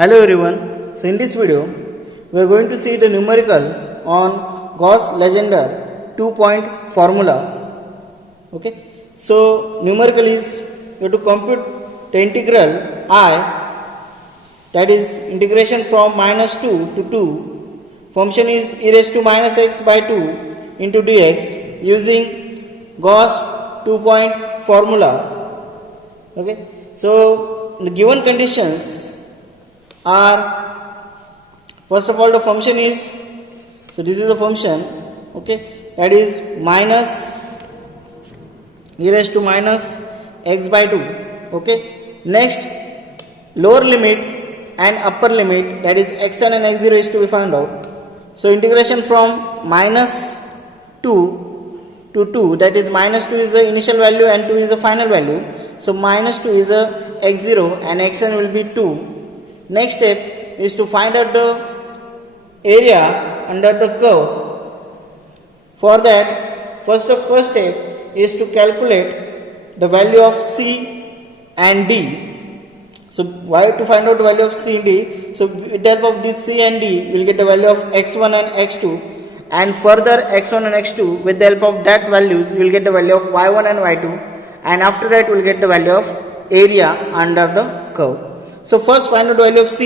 Hello everyone. So in this video we are going to see the numerical on Gauss-Legendre 2-point formula. Okay. So numerical is you have to compute the integral I, that is integration from -2 to 2. Function is e raised to minus x by 2 into dx using Gauss 2-point formula. Okay. So the given conditions are, first of all, the function is, so this is a function, okay, that is minus e raised to minus x by 2. Okay. Next, lower limit and upper limit, that is x1 and x0 is to be found out. So integration from minus 2 to 2, that is minus 2 is the initial value and 2 is the final value. So minus 2 is a x0 and x1 will be 2. Next step is to find out the area under the curve. For that, first step is to calculate the value of C and D. So why to find out the value of C and D? So with the help of this C and D, we will get the value of x1 and x2, and further x1 and x2, with the help of that values, we will get the value of y1 and y2, and after that we will get the value of area under the curve. So first find out the value of C.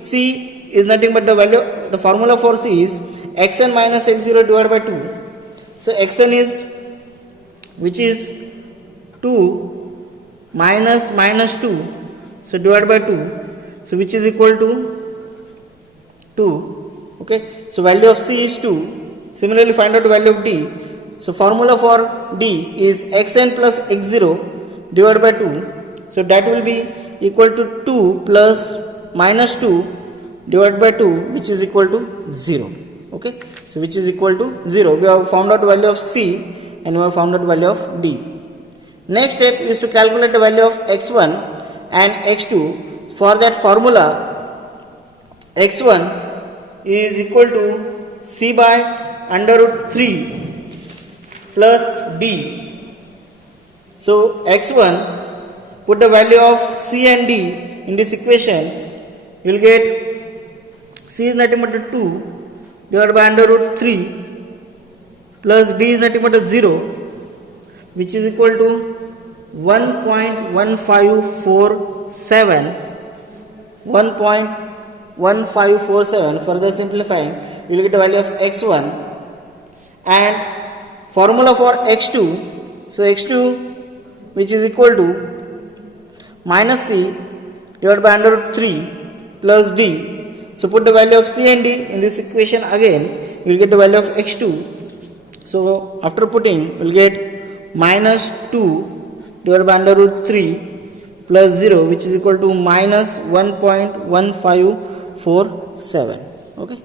C is nothing but the value, the formula for C is xn minus x0 divided by 2. So xn is, which is 2 minus minus 2, so divided by 2, so which is equal to 2. Okay, so value of C is 2. Similarly find out the value of D. So formula for D is xn plus x0 divided by 2, so that will be equal to 2 plus minus 2 divided by 2, which is equal to 0. Okay, so which is equal to 0. We have found out the value of C and we have found out the value of D. Next step is to calculate the value of x1 and x2. For that formula, x1 is equal to C by under root 3 plus D. So x1, put the value of C and D in this equation, you will get C is nothing but 2 divided by under root 3 plus D is nothing but 0, which is equal to 1.1547. 1.1547. Further simplifying, we will get the value of x1 and formula for x2. So x2, which is equal to minus C divided by under root 3 plus D. So put the value of C and D in this equation again, you will get the value of x2. So after putting, we will get minus 2 divided by under root 3 plus 0, which is equal to minus 1.1547. Okay.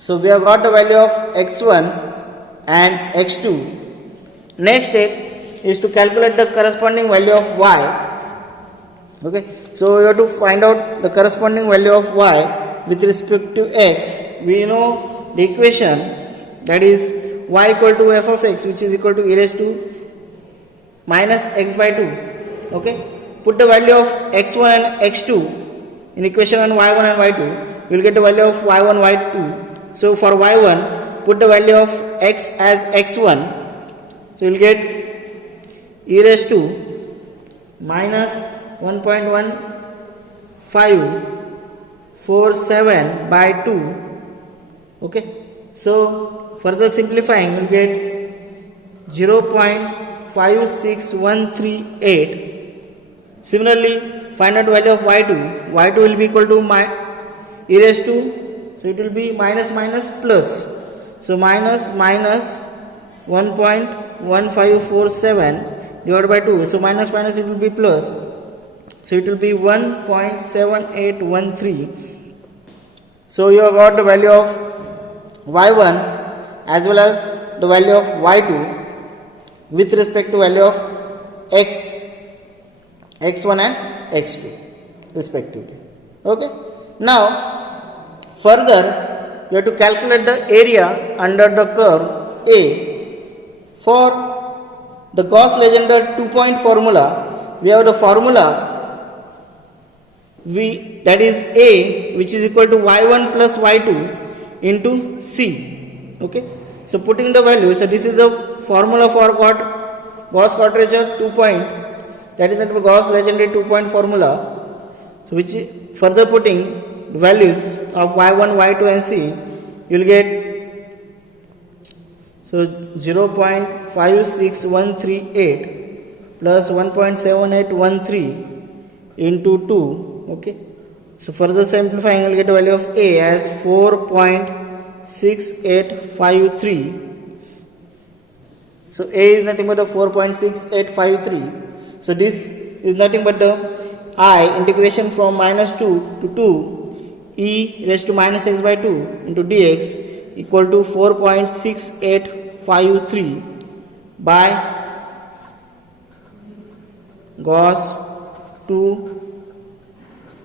So we have got the value of x1 and x2. Next step is to calculate the corresponding value of y. Okay, so you have to find out the corresponding value of y with respect to x. We know the equation, that is y equal to f of x, which is equal to e raised to minus x by 2. Okay, put the value of x1 and x2 in equation on y1 and y2, we will get the value of y1 y2. So for y1, put the value of x as x1, so you will get e raised to minus 1.1547 by 2. Okay, so further simplifying, we will get 0.56138. Similarly, find out value of y2. y2 will be equal to e raised to, so it will be minus minus plus. So minus minus 1.1547 divided by 2. So minus minus it will be plus. So it will be 1.7813. So you have got the value of y1 as well as the value of y2 with respect to value of x1 and x2 respectively. Okay. Now further you have to calculate the area under the curve A. For the Gauss-Legendre 2-point formula, we have the formula V, that is A, which is equal to y1 plus y2 into C. Okay, so putting the value, so this is the formula for Gauss quadrature 2 point, that is the Gauss-Legendre 2 point formula. So which further putting the values of y1, y2 and c, you will get so 0.56138 plus 1.7813 into 2. Okay, so further simplifying, you will get the value of a as 4.6853. so a is nothing but the 4.6853. so this is nothing but the I integration from minus 2 to 2 e raised to minus x by 2 into dx equal to 4.6853 by Gauss 2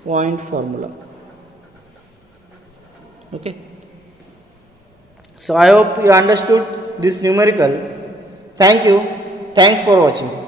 point formula. Okay, so I hope you understood this numerical. Thank you. Thanks for watching.